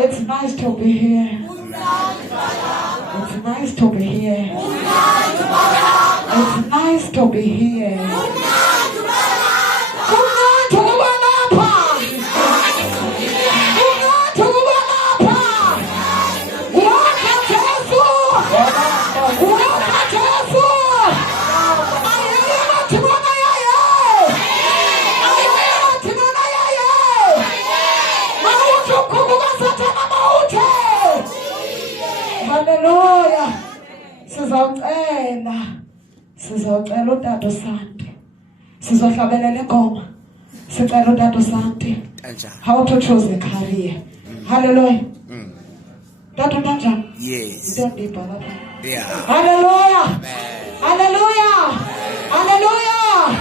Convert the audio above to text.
It's nice to be here. It's nice to be here. It's nice to be here. Hallelujah. Sizocela uTata Sandi. Sizohlabelela ingoma. Sicela uTata Sandi. How to choose a career. Hallelujah. Tata kanjani? Yes. Don't be bad. Yeah. Hallelujah. Hallelujah. Hallelujah.